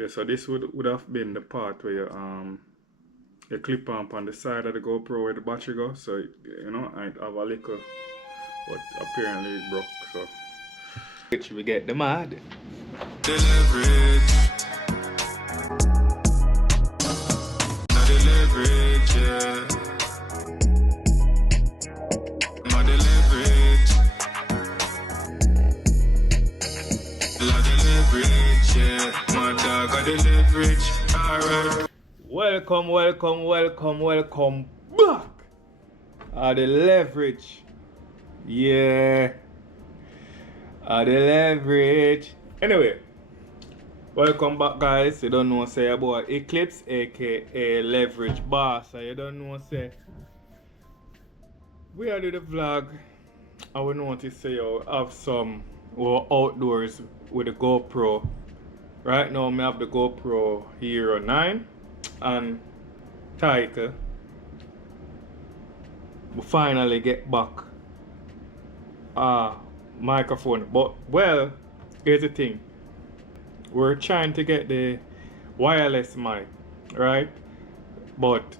Yeah, so this would have been the part where you clip on the side of the GoPro where the battery goes. So you know, I have a little, but apparently it broke. So which we get the mod. The leverage. The leverage, yeah. The leverage. The leverage, yeah. My dog got the leverage. Alright. Welcome back. The leverage. Yeah. The leverage. Anyway, welcome back, guys. You don't know say about Eclips, aka leverage boss. You don't know say we are doing the vlog. I will notice say you have some outdoors with the GoPro. Right now I have the GoPro Hero 9 and title. We finally get back microphone, but well, here's the thing, we're trying to get the wireless mic, right? But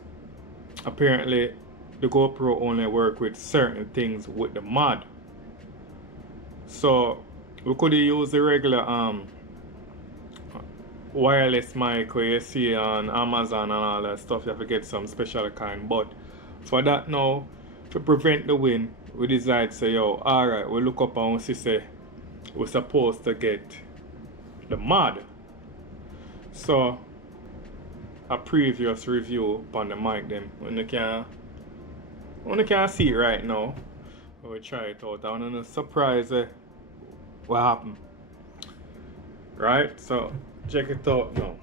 apparently the GoPro only work with certain things with the mod, so we could use the regular wireless mic where you see on Amazon and all that stuff. You have to get some special kind, but for that now, to prevent the wind, we decide say, yo, alright, we look up and we see say we're supposed to get the mod. So a previous review on the mic them when you can see it right now. We try it out. I want to surprise what happened. Right? So check it out now.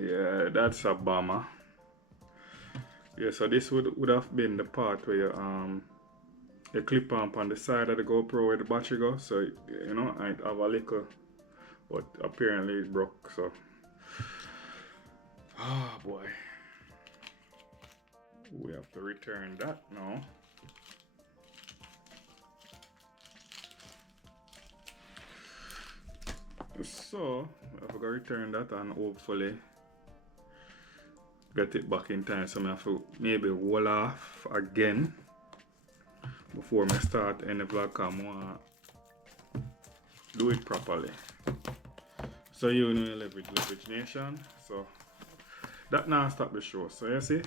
Yeah, that's a bummer. Yeah, so this would have been the part where you clip on the side of the GoPro where the battery goes. So you know, I have a little, but apparently it broke. So boy, we have to return that now. So I have to return that and hopefully get it back in time. So I have to maybe wall off again before I start any vlog. I want to do it properly. So you know, leverage nation. So that now stop the show. So you see,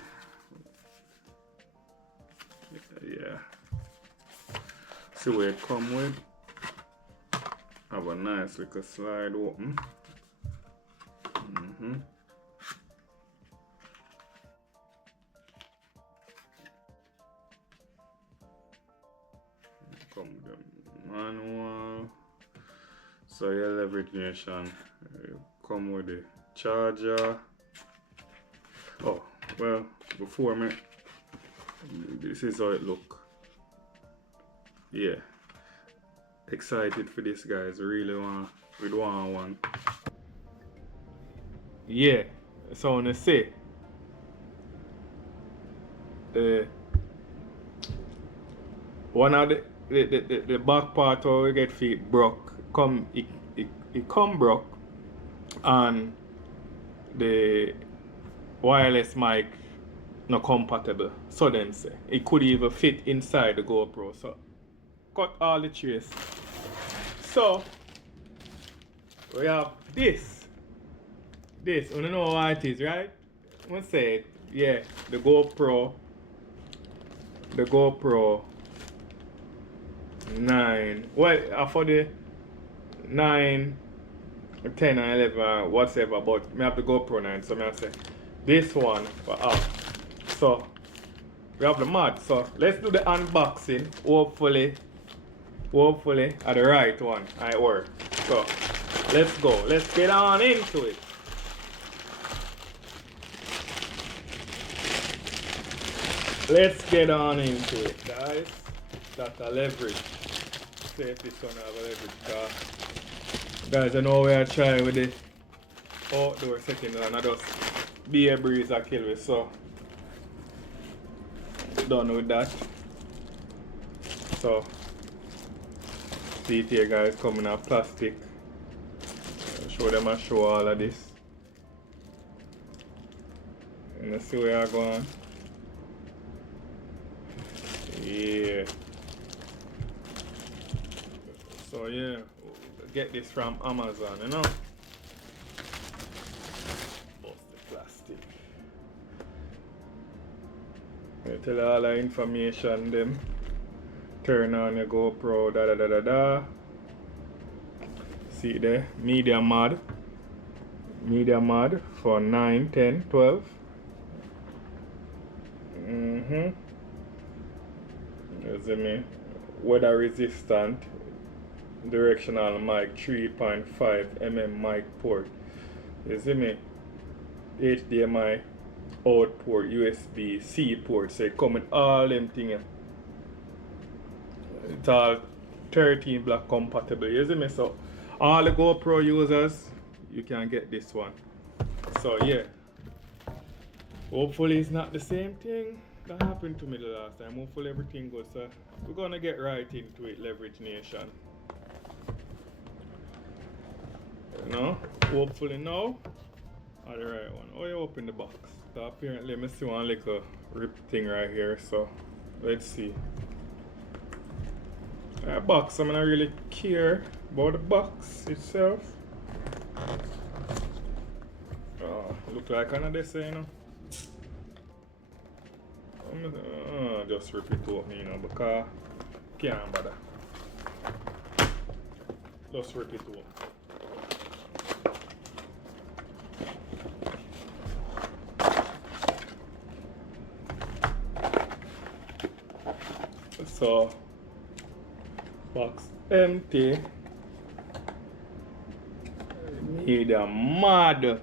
yeah. See where it come with. Have a nice little slide open. Come with the manual. So your leverage nation. Come with the charger. Oh well, before me, this is how it look. Yeah. Excited for this, guys. Really want one. Yeah, so I wanna say one of the back part where we get feet broke it come broke, and the wireless mic not compatible. So then say it could even fit inside the GoPro. So cut all the trace. So we have this. You know what it is, right? I'm gonna say it. Yeah, the GoPro 9. Well, for the 9, 10 and 11, whatever, but I have the GoPro 9, so I say this one for up. So we have the mod. So let's do the unboxing. Hopefully at the right one I work. So let's go. Let's get on into it. Let's get on into it, guys. That's a leverage. See if this one have a leverage car. Guys, I know we are trying with the outdoor setting and I just be a breeze I kill with, so done with that. So see it here, guys, coming out plastic show them I show all of this. And let's see where I go on. Yeah. So yeah, get this from Amazon, you know. Bust the plastic. I tell you all the information them. Turn on your GoPro, da da da da da. See there, media mod for 9, 10, 12. You see me? Weather resistant. Directional mic 3.5mm mic port. You see me? HDMI out port, USB C port. So it come with all them things. It's all 13 block compatible. You see me? So all the GoPro users, you can get this one. So yeah. Hopefully it's not the same thing that happened to me the last time. Hopefully everything goes. So we're gonna get right into it, Leverage Nation. You know, hopefully now are the right one. Oh, you open the box. So apparently I see one little rip thing right here. So let's see. Box, I'm not really care about the box itself. Oh, look like another say, you know. Just rip it open, you know, because can't bother. Just rip it open. So box empty. Media mad.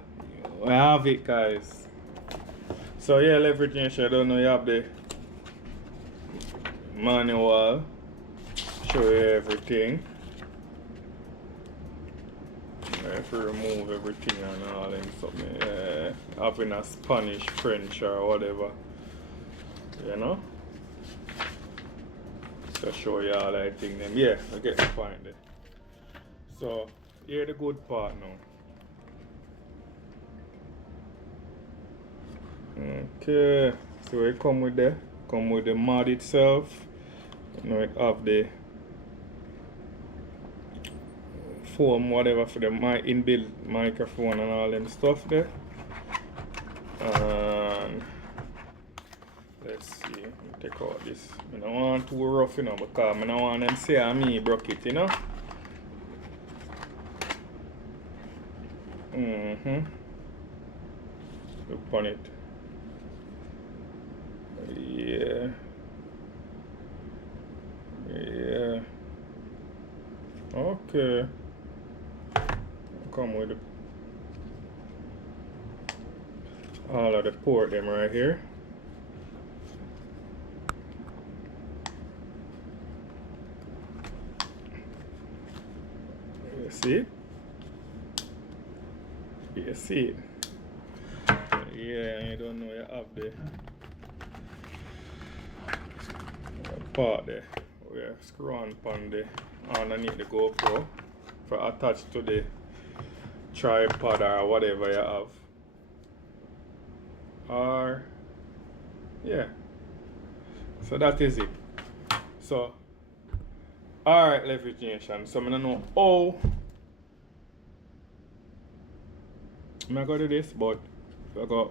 We have it, guys. So yeah, Leverage Nation, I don't know, you have the manual, show you everything. If we remove everything and all and something, having a Spanish, French or whatever, you know. To show you all I think them. Yeah, I get the point there. So here the good part now. Okay, so it come with the mod itself. You know, it have the foam whatever for the inbuilt microphone and all them stuff there. And let's see, let me take out this. I don't want too rough, you know, because I don't want them say me broke it, you know. Look on it. Yeah. Yeah. Okay. Come with all of the port them right here. You see it? You see it? Yeah, you don't know you have the part there. We are screw on the underneath the GoPro for attached to the tripod or whatever you have. Or yeah. So that is it. So alright, Leverage Nation. So I don't know how I'm gonna do this, but I got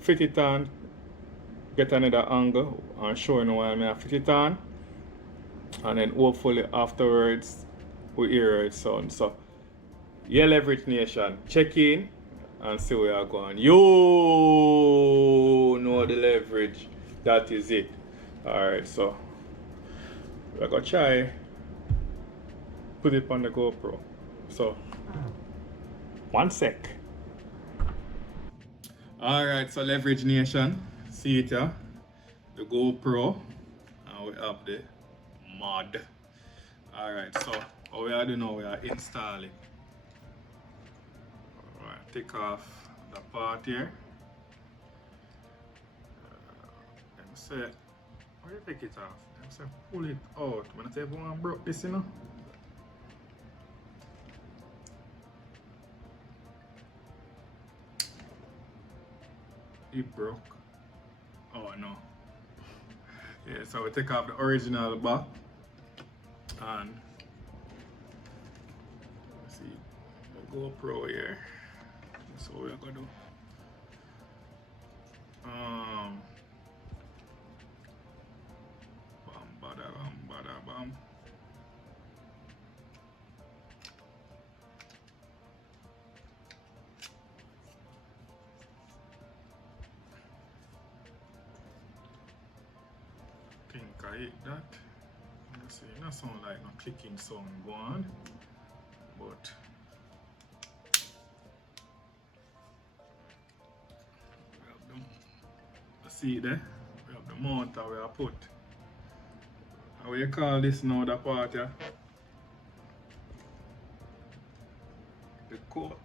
fit it on, get another angle and show you why I fit it on, and then hopefully afterwards we hear it sound. So yeah, Leverage Nation, check in and see where you're going. You know the leverage, that is it. Alright, so we're gonna try put it on the GoPro. So 1 sec. Alright, so Leverage Nation, see it here, the GoPro, and we have the mod. Alright, so what we are doing now, we are installing. Alright, take off the part here. Let me say, where do you take it off? Let me say, pull it out. When I say everyone broke this, you know. It broke. Oh no. Yeah, so we take off the original back and let's see the GoPro here. That's what we're gonna do. Bam bada bam bada bam. Think I hit that. Let's see, it doesn't sound like no clicking sound go on, but we have the see there, we have the mount that we have put. How you call this now, the part here? The core.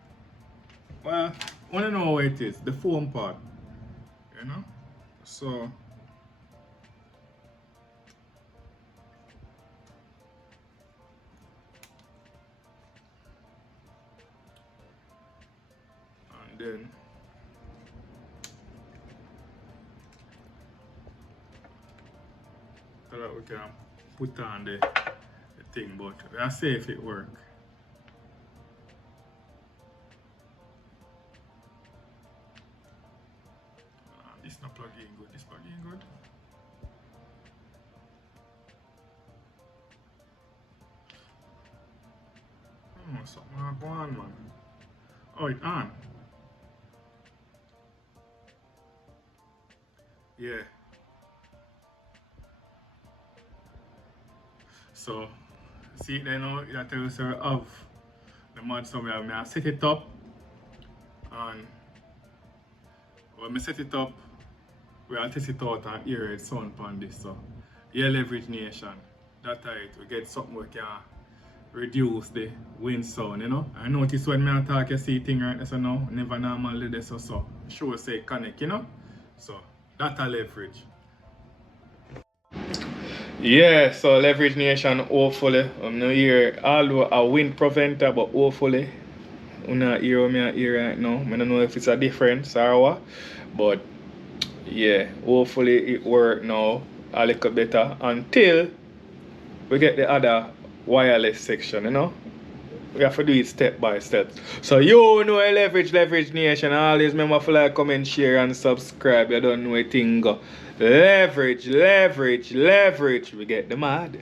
Well, I want to know how it is, the foam part, you know? So then so that we can put on the thing, but we'll see if it works. This not plug in good, this plug in good. Oh, something go on, man. Oh, it on. Yeah. So, see it there now, you tell us of the mud somewhere. I set it up, and when I set it up, we'll test it out and hear it sound on this. So, yeah, leverage nation. That's it. We get something we can reduce the wind sound, you know. I notice when I talk, you see thing right there, so now, never normally this or so. Sure say connect, you know. So, that's a leverage. Yeah, so leverage nation, hopefully, I'm not here, although a wind preventer, but hopefully, I'm not here what I'm here right now. I don't know if it's a difference or what, but yeah, hopefully it work now a little better until we get the other wireless section, you know. We have to do it step by step. So you know leverage nation. Always remember to like, comment, share and subscribe. You don't know a thing. Leverage. We get the mad.